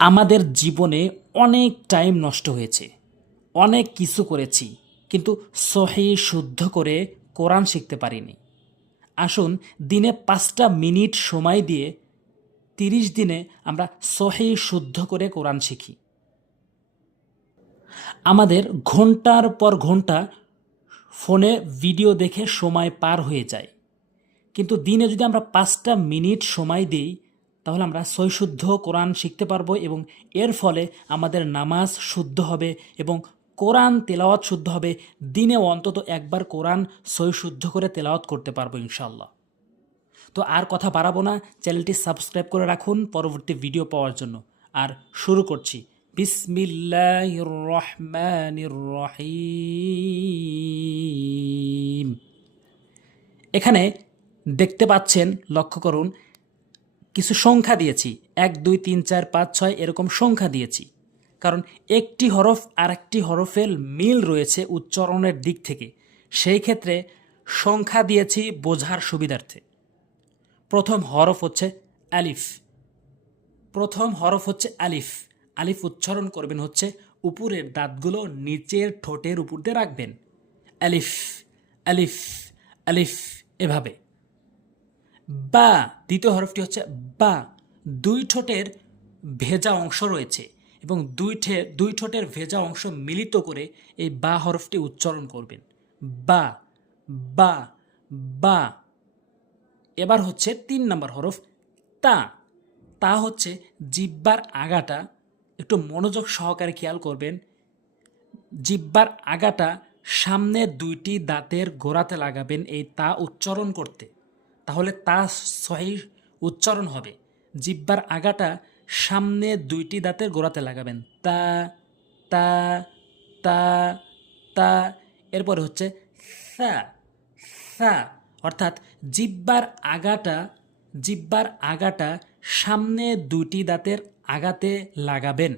আমাদের জীবনে অনেক টাইম নষ্ট হয়েছে, অনেক কিছু করেছি, কিন্তু সহি শুদ্ধ করে কোরআন শিখতে পারিনি। আসুন দিনে 5টা মিনিট সময় দিয়ে 30 দিনে আমরা সহি শুদ্ধ করে কোরআন শিখি। আমাদের ঘন্টার পর ঘন্টা ফোনে ভিডিও দেখে সময় পার হয়ে যায়, কিন্তু দিনে যদি আমরা 5টা মিনিট সময় দিই তাহলে আমরা সহিশুদ্ধ কোরআন শিখতে পারবো এবং এর ফলে আমাদের নামাজ শুদ্ধ হবে এবং কোরআন তেলাওয়াত শুদ্ধ হবে। দিনে অন্তত একবার কোরআন সহিশুদ্ধ করে তেলাওয়াত করতে পারবো ইনশাল্লাহ। তো আর কথা বাড়াবো না, চ্যানেলটি সাবস্ক্রাইব করে রাখুন পরবর্তী ভিডিও পাওয়ার জন্য। আর শুরু করছি। বিসমিল্লাহির রহমানির রহিম। এখানে দেখতে পাচ্ছেন, লক্ষ্য করুন, কিছু সংখ্যা দিয়েছি, 1 2 3 4 5 6 এরকম সংখ্যা দিয়েছি, কারণ একটি হরফ আর একটি হরফের মিল রয়েছে উচ্চারণের দিক থেকে। সেই ক্ষেত্রে সংখ্যা দিয়েছি বোঝার সুবিধার্থে। প্রথম হরফ হচ্ছে আলিফ। আলিফ উচ্চারণ করবেন হচ্ছে উপরের দাঁতগুলো নিচের ঠোঁটের উপর দিয়ে রাখবেন। আলিফ আলিফ আলিফ, এভাবে। বা, দ্বিতীয় হরফটি হচ্ছে বা। দুই ঠোঁটের ভেজা অংশ রয়েছে এবং দুই ঠোঁটের ভেজা অংশ মিলিত করে এই বা হরফটি উচ্চারণ করবেন। বা বা বা। এবার হচ্ছে 3 নম্বর হরফ তা। তা হচ্ছে জিহ্বার আগাটা, একটু মনোযোগ সহকারে খেয়াল করবেন। জিহ্বার আগাটা সামনে 2টি দাঁতের গোড়াতে লাগাবেন এই তা উচ্চারণ করতে, তাহলে তা সহি উচ্চারণ হবে। জিহ্বার আগাটা সামনে 2টি দাঁতের গোড়াতে লাগাবেন। তা তা তা তা। এরপরে হচ্ছে সা সা, অর্থাৎ জিহ্বার আগাটা সামনে 2টি দাঁতের আগাতে লাগাবেন।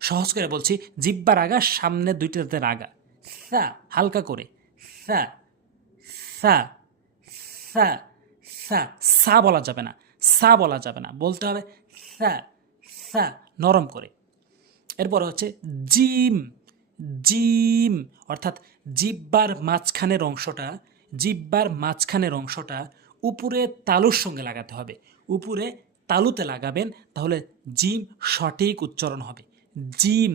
সহজ করে বলছি, জিহ্বার আগা সামনে 2টি দাঁতের আগা। সা, হালকা করে। সা সা সা সা। সা বলা যাবে না, বলতে হবে সা সা, নরম করে। এরপর হচ্ছে জিম। জিম, অর্থাৎ জিহ্বার মাঝখানের অংশটা উপরে তালুর সঙ্গে লাগাতে হবে। উপরে তালুতে লাগাবেন, তাহলে জিম সঠিক উচ্চারণ হবে। জিম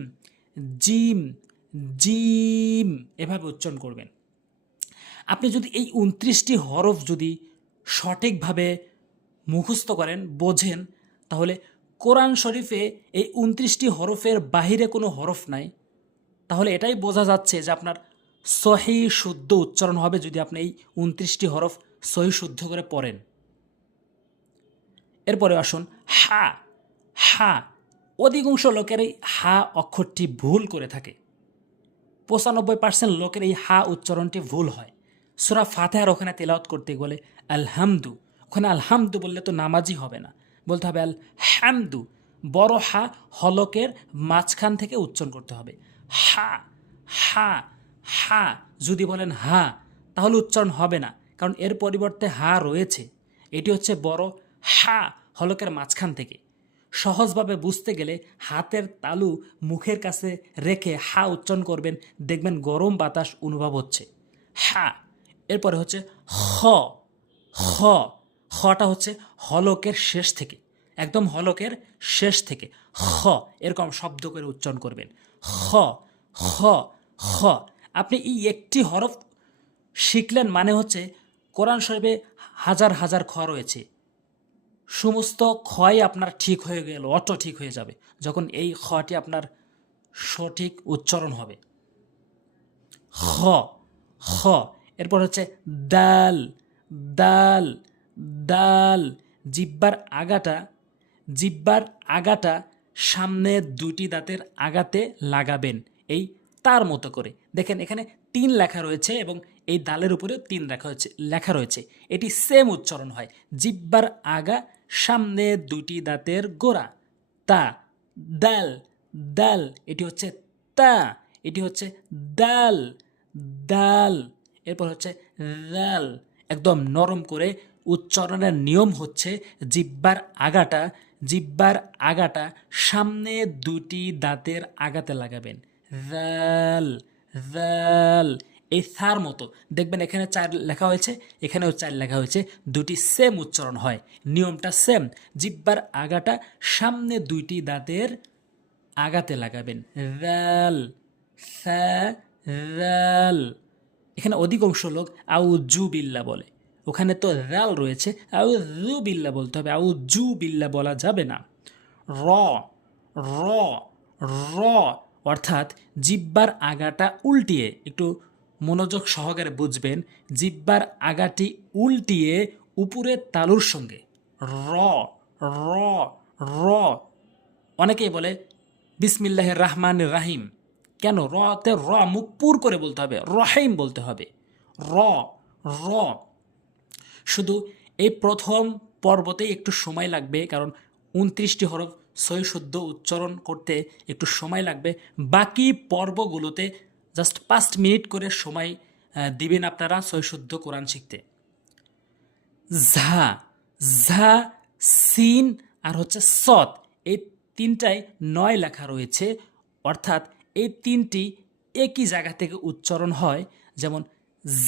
জিম জিম, এভাবে উচ্চারণ করবেন। আপনি যদি এই 29টি হরফ যদি সঠিকভাবে মুখস্থ করেন, বোঝেন, তাহলে কোরআন শরীফে এই 29টি হরফের বাহিরে কোনো হরফ নাই। তাহলে এটাই বোঝা যাচ্ছে যে আপনার সহি শুদ্ধ উচ্চারণ হবে যদি আপনি এই 29টি হরফ সহি শুদ্ধ করে পড়েন। এরপরে আসুন হা। হা, অধিকাংশ লোকের এই হা অক্ষরটি ভুল করে থাকে। 95% লোকের এই হা উচ্চারণটি ভুল হয়। সূরা ফাতিহার ওখানে তেলাওয়াত করতে গেলে আলহামদু, ওখানে আলহামদু বললে তো নামাজই হবে না, বলতে হবে আল হামদু। বড় হা হলকের মাঝখান থেকে উচ্চারণ করতে হবে। হা হা হা। যদি বলেন হা, তাহলে উচ্চারণ হবে না, কারণ এর পরিবর্তে হা রয়েছে। এটি হচ্ছে বড় হা হলকের মাঝখান থেকে। সহজভাবে বুঝতে গেলে হাতের তালু মুখের কাছে রেখে হা উচ্চারণ করবেন, দেখবেন গরম বাতাস অনুভব হচ্ছে। হা। এরপরে হচ্ছে হ। হ, হটা হচ্ছে হলকের শেষ থেকে, একদম হলকের শেষ থেকে হ, এরকম শব্দ করে উচ্চারণ করবেন। হ হ হ। আপনি এই একটি হরফ শিখলেন মানে হচ্ছে কোরআন শরীফে হাজার হাজার খ রয়েছে, সমস্ত ক্ষয় আপনার ঠিক হয়ে গেল, অটো ঠিক হয়ে যাবে যখন এই খটি আপনার সঠিক উচ্চারণ হবে। খ খ। এরপর হচ্ছে দাল। দাল দাল। জিহ্বার আগাটা সামনে 2টি দাঁতের আগাতে লাগাবেন, এই তার মতো করে। দেখেন এখানে 3 লেখা রয়েছে এবং এই দালের উপরেও 3 লেখা রয়েছে। এটি সেম উচ্চারণ হয়। জিহ্বার আগা সামনে 2টি দাঁতের গোড়া। তা, দাল দাল। এটি হচ্ছে তা, এটি হচ্ছে দাল দাল। এরপর হচ্ছে দাল। একদম নরম করে উচ্চারণের নিয়ম হচ্ছে জিহ্বার আগাটা জিহ্বার আগাটা সামনে দুটি দাঁতের আগাতে লাগাবেন। দাল দাল এই সার মতো দেখবেন এখানে 4 লেখা হয়েছে, এখানেও 4 লেখা হয়েছে, দুটি সেম উচ্চারণ হয়, নিয়মটা সেম। জিহ্বার আগাটা সামনে দুইটি দাঁতের আগাতে লাগাবেন। দাল সা দাল। এখানে অধিকাংশ লোক আউযু বিল্লাহ বলে, ওখানে তো রাল রয়েছে, আউযু বিল্লাহ বলতে হবে, আউযু বিল্লাহ বলা যাবে না। র র র অর্থাৎ জিহ্বার আগাটা উল্টিয়ে, একটু মনোযোগ সহকারে বুঝবেন, জিহ্বার আগাটি উল্টিয়ে উপরের তালুর সঙ্গে র র র। অনেকেই বলে বিসমিল্লাহির রাহমানির রাহিম, কেন রতে র মুখ পুর করে বলতে হবে, রহিম বলতে হবে। র র শুধু এই প্রথম পর্বতেই একটু সময় লাগবে, কারণ 29টি হরফ সহি শুদ্ধ উচ্চারণ করতে একটু সময় লাগবে। বাকি পর্বগুলোতে জাস্ট 5 মিনিট করে সময় দিবেন আপনারা সহি শুদ্ধ কোরআন শিখতে। ঝা ঝা সিন আর হচ্ছে সদ, এই তিনটায় 9 লেখা রয়েছে, অর্থাৎ এই তিনটি একই জায়গা থেকে উচ্চারণ হয়। যেমন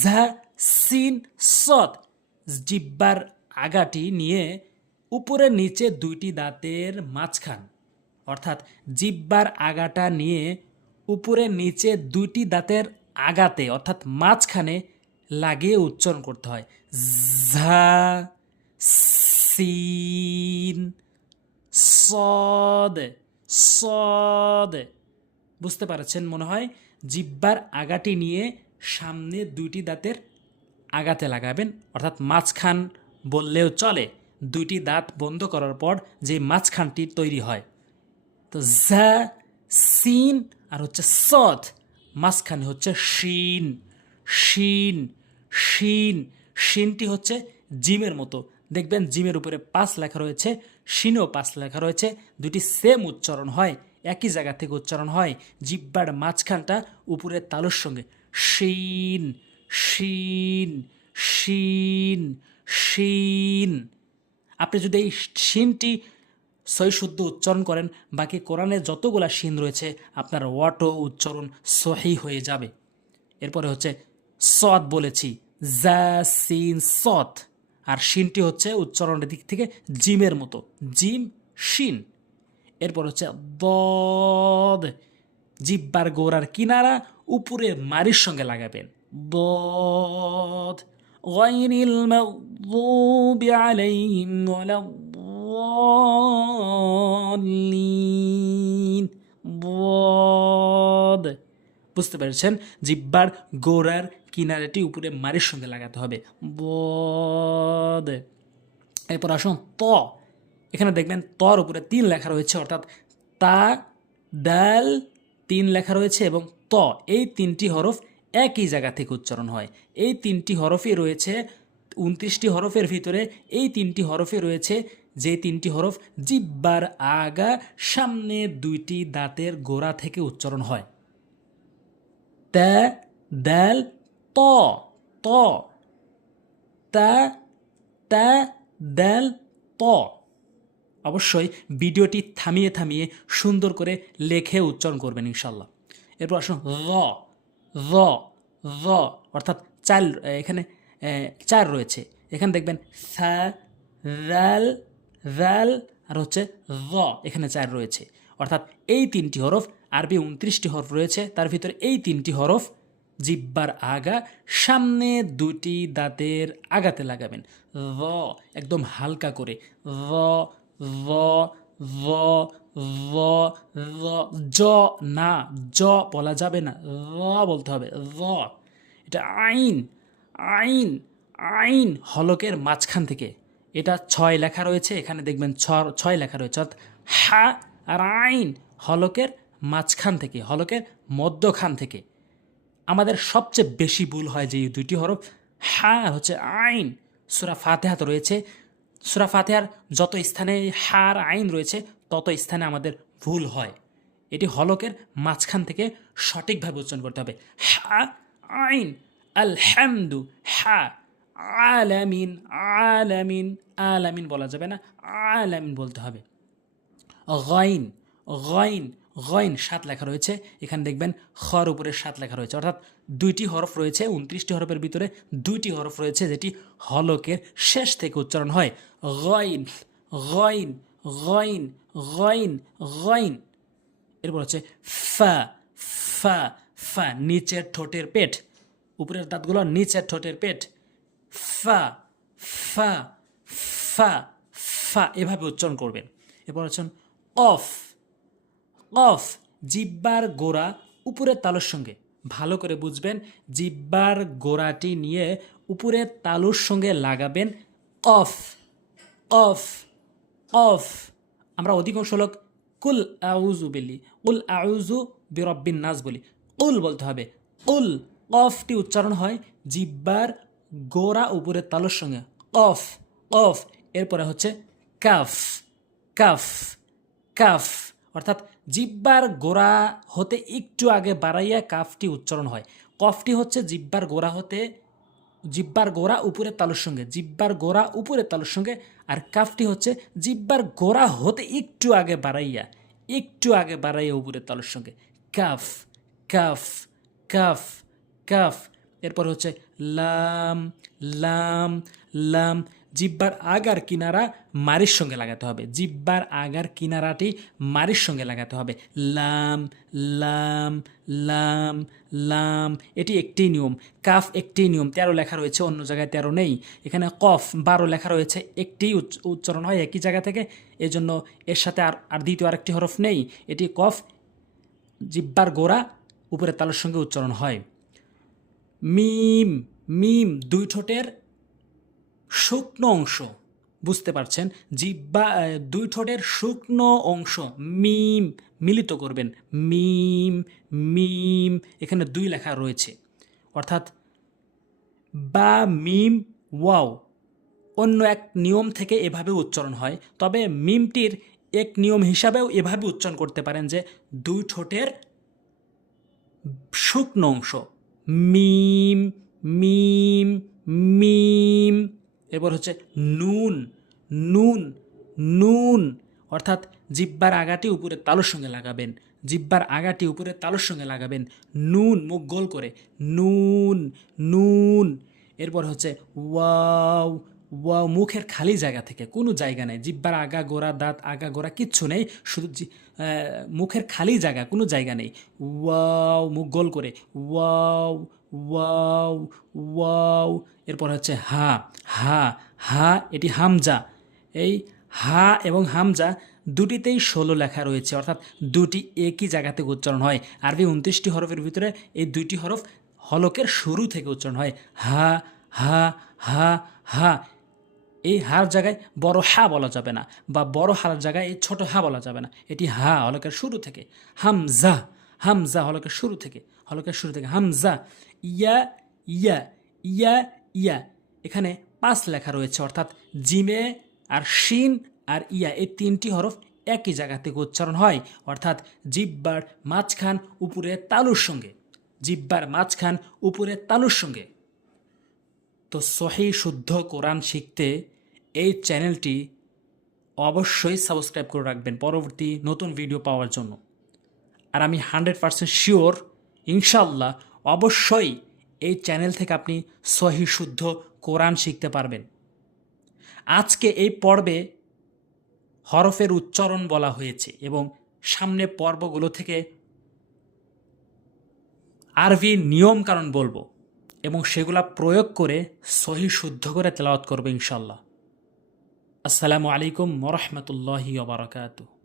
ঝা সিন সদ, জিহ্বার আগাটি নিয়ে উপরে নিচে দুইটি দাঁতের মাঝখান, অর্থাৎ জিহ্বার আগাটা নিয়ে উপরে নিচে দুইটি দাঁতের আগাতে অর্থাৎ মাঝখানে লাগিয়ে উচ্চারণ করতে হয়। ঝা সিন সদ সদ। বুঝতে পারছেন মনে হয়? জিহ্বার আগাটি নিয়ে সামনে দুইটি দাঁতের আগাতে লাগাবেন, অর্থাৎ মাঝখান বললেও চলে, দুইটি দাঁত বন্ধ করার পর যে মাঝখানটি তৈরি হয়। তো ঝা সিন আর হচ্ছে সদ, মাঝখানে হচ্ছে শিন শিন শিন। শিনটি হচ্ছে জিমের মতো, দেখবেন জিমের উপরে 5 লেখা রয়েছে, শিনও 5 লেখা রয়েছে, দুটি সেম উচ্চারণ হয়, একই জায়গা থেকে উচ্চারণ হয়, জিহ্বার মাঝখানটা উপরের তালুর সঙ্গে। শিন শিন শিন শিন। আপনি যদি এই শিনটি সহি শুদ্ধ উচ্চারণ করেন, বাকি কোরআনে যতগুলা শিন রয়েছে আপনার ওয়াটো উচ্চারণ সহি হয়ে যাবে। এরপরে হচ্ছে সদ বলেছি, জা সিন সদ, আর শিনটি হচ্ছে উচ্চারণের দিক থেকে জিমের মতো, জিম শিন। এরপর হচ্ছে দদ, জিহ্বার গোড়ার কিনারা উপরে মারির সঙ্গে লাগাবেন। দদ গায়রিল মাগদুবি আলাইহিম ওয়ালাদ-দাল্লিন। দদ। বুঝতে পেরেছেন? জিহ্বার গোড়ার কিনারাটি উপরে মারির সঙ্গে লাগাতে হবে। দদ। এরপর আসুন ত। এখানে দেখবেন তর উপরে 3 লেখা রয়েছে, অর্থাৎ তা দাল 3 লেখা রয়েছে এবং ত, এই 3টি হরফ একই জায়গা থেকে উচ্চারণ হয়। এই 3টি হরফই রয়েছে 29টি হরফের ভিতরে, এই 3টি হরফে রয়েছে যে 3টি হরফ জিহ্বার আগা সামনে দুইটি দাঁতের গোড়া থেকে উচ্চারণ হয়। তা দাল ত ত, তা তা দাল ত। অবশ্যই ভিডিওটি থামিয়ে থামিয়ে সুন্দর করে লেখে উচ্চারণ করবেন ইনশাল্লাহ। এরপর আসুন র র র, অর্থাৎ 4 এখানে 4 রয়েছে। এখানে দেখবেন সা রাল রাল আর হচ্ছে র, এখানে 4 রয়েছে, অর্থাৎ এই 3টি হরফ, আরবি 29টি হরফ রয়েছে, তার ভিতরে এই 3টি হরফ জিহ্বার আগা সামনে দুটি দাঁতের আগাতে লাগাবেন। র একদম হালকা করে, র র র র র। জ না, জ বলা যাবে না, র বলতে হবে, র। এটা আইন আইন আইন হলকের মাঝখান থেকে, এটা 6 লেখা রয়েছে, এখানে দেখবেন 6 লেখা রয়েছে, অর্থাৎ হা আর আইন হলকের মাঝখান থেকে, হলকের মধ্যখান থেকে। আমাদের সবচেয়ে বেশি ভুল হয় যে এই দুইটি হরফ হা আর হচ্ছে আইন। সূরা ফাতিহাতে রয়েছে, সূরা ফাতিহার যত স্থানে হা আর আইন রয়েছে তত স্থানে আমাদের ভুল হয়। এটি হলকের মাঝখান থেকে সঠিকভাবে উচ্চারণ করতে হবে। হা আইন আলহামদু, হা আলামিন আলামিন আলামিন বলা যাবে না, আলামিন বলতে হবে। গইন, গইন, গইন 7 লেখা রয়েছে। এখানে দেখবেন খর উপরে 7 লেখা রয়েছে, অর্থাৎ 2টি হরফ রয়েছে। 29টি হরফের ভিতরে 2টি হরফ রয়েছে যেটি হলকের শেষ থেকে উচ্চারণ হয়। গইন, গইন, গইন, গইন, গইন। এরপর হচ্ছে ফা, ফা, ফা, নিচের ঠোঁটের পেট, উপরের দাঁতগুলো নিচের ঠোঁটের পেট। ফা, ফা, ফা, ফা, এভাবে উচ্চারণ করবেন। এরপর হচ্ছেন কফ, কফ, জিব্বার গোড়া উপরের তালুর সঙ্গে, ভালো করে বুঝবেন, জিব্বার গোড়াটি নিয়ে উপরের তালুর সঙ্গে লাগাবেন। কফ, কফ, কফ। আমরা অধিকাংশ লোক কুল আউযু বলি, কুল আউযু বিরব্বিন নাস বলি, কুল বলতে হবে, কুল। কফটি উচ্চারণ হয় জিব্বার গোড়া উপরের তালুর সঙ্গে, কফ, কফ। এরপরে হচ্ছে কাফ, কাফ, কাফ, অর্থাৎ জিব্বার গোড়া হতে একটু আগে বাড়াইয়া কাফটি উচ্চারণ হয়। কফটি হচ্ছে জিব্বার গোড়া হতে, জিব্বার গোড়া উপরের তালুর সঙ্গে, জিব্বার গোড়া উপরের তালুর সঙ্গে। আর কাফটি হচ্ছে জিব্বার গোড়া হতে একটু আগে বাড়াইয়া, একটু আগে বাড়াইয়া উপরের তালুর সঙ্গে। Calf, calf, calf, calf. এরপর হচ্ছে লাম, লাম, লাম, জিব্বার আগার কিনারা মারির সঙ্গে লাগাতে হবে, জিব্বার আগার কিনারাটি মারির সঙ্গে লাগাতে হবে। লাম, লাম, লাম, লাম, এটি একটি নিয়ম। কাফ একটি নিয়ম, 13 লেখা রয়েছে, অন্য জায়গায় 13 নেই। এখানে কফ 12 লেখা রয়েছে, একটি উচ্চারণ হয় একই জায়গা থেকে, এজন্য এর সাথে আর দ্বিতীয় আরেকটি হরফ নেই। এটি কফ, জিব্বার গোড়া উপরের তালুর সঙ্গে উচ্চারণ হয়। মিম, মিম, 2 ঠোঁটের শুকনো অংশ, বুঝতে পারছেন, জিব্বা 2 ঠোঁটের শুকনো অংশ, মিম মিলিত করবেন, মিম, মিম। এখানে 2 লেখা রয়েছে, অর্থাৎ বা মিম ওয়াও অন্য এক নিয়ম থেকে এভাবে উচ্চারণ হয়। তবে মিমটির এক নিয়ম হিসাবেও এভাবে উচ্চারণ করতে পারেন যে 2 ঠোঁটের শুকনো অংশ, মিম, মিম, মিম। এরপর হচ্ছে নুন, নুন, নুন, অর্থাৎ জিব্বার আগাটি উপরের তালুর সঙ্গে লাগাবেন, জিব্বার আগাটি উপরের তালুর সঙ্গে লাগাবেন, নুন, মুখ গোল করে, নুন, নুন। এরপর হচ্ছে ওয়াও, ওয়াও, মুখের খালি জায়গা থেকে, কোনো জায়গা নেই, জিব্বার আগা গোড়া, দাঁত আগা গোড়া কিচ্ছু নেই, শুধু মুখের খালি জায়গা, কোনো জায়গা নেই। ওয়াও, মুখ গোল করে, ওয়াও, ওয়াও, ওয়াও। এরপর হচ্ছে হা, হা, হা, এটি হামজা। এই হা এবং হামজা দুটিতেই 16 লেখা রয়েছে, অর্থাৎ দুটি একই জায়গা থেকে উচ্চারণ হয়। আরবি 29টি হরফের ভিতরে এই 2টি হরফ হলকের শুরু থেকে উচ্চারণ হয়। হা, হা, হা, হা। এই হার জায়গায় বড় হা বলা যাবে না, বা বড় হার জায়গায় এই ছোট হা বলা যাবে না, এটি হা হলকের শুরু থেকে। হামজা, হামজা, হলকের শুরু থেকে, হলকের শুরু থেকে হামজা। ইয়া, ইয়া, ইয়া, ইয়া, এখানে 5 লেখা রয়েছে, অর্থাৎ জিমে আর শিন আর ইয়া এই 3টি হরফ একই জায়গা থেকে উচ্চারণ হয়, অর্থাৎ জিব্বার মাঝখান উপরে তালুর সঙ্গে, জিব্বার মাঝখান উপরে তালুর সঙ্গে। তো সহি শুদ্ধ কোরআন শিখতে এই চ্যানেলটি অবশ্যই সাবস্ক্রাইব করে রাখবেন পরবর্তী নতুন ভিডিও পাওয়ার জন্য। আর আমি 100% শিওর, ইনশাল্লাহ, অবশ্যই এই চ্যানেল থেকে আপনি সহি শুদ্ধ কোরআন শিখতে পারবেন। আজকে এই পর্বে হরফের উচ্চারণ বলা হয়েছে এবং সামনে পর্বগুলো থেকে আরবি নিয়ম কানুন বলবো এবং সেগুলা প্রয়োগ করে সহি শুদ্ধ করে তেলাওয়াত করবো ইনশাল্লাহ। আসসালামু আলাইকুম ওয়া রাহমাতুল্লাহি ওয়া বারাকাতুহু।